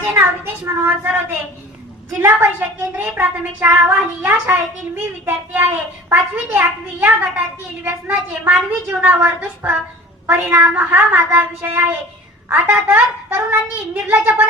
माझे नाव रितेश मनोहर सरवते. जिल्हा परिषद केंद्रीय प्राथमिक शाळा वाहली या शाळेतील मी विद्यार्थी आहे. 5वी ते 8वी या गटातील व्यसनाचे मानवी जीवनावर दुष्परिणाम हा माझा विषय आहे. आता तर तरुणांनी निर्लज्जपणे